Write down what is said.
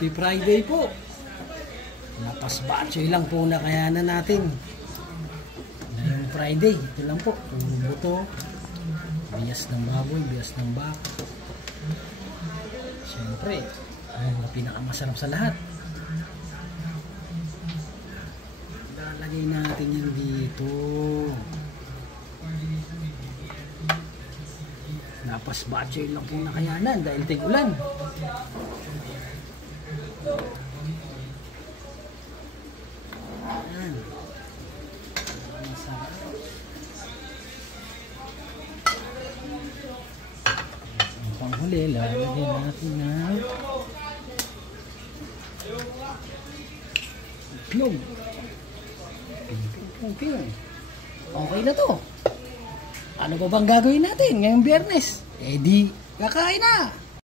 Happy Friday po. Napasbatchoy lang po na kayanan natin. Ngayong Friday, ito lang po. Puro buto. Bias ng baboy, bias ng baka. Siyempre, ang pinakamasarap sa lahat. Lalagay natin yan dito. Napasbatchoy lang po na kayanan dahil tig-ulan. Ayan. Masarap. Ang panghuli, lalagay natin na itlog. Ping. Okay na to. Ano pa bang gagawin natin ngayong Biyernes? Eh di, kakain na!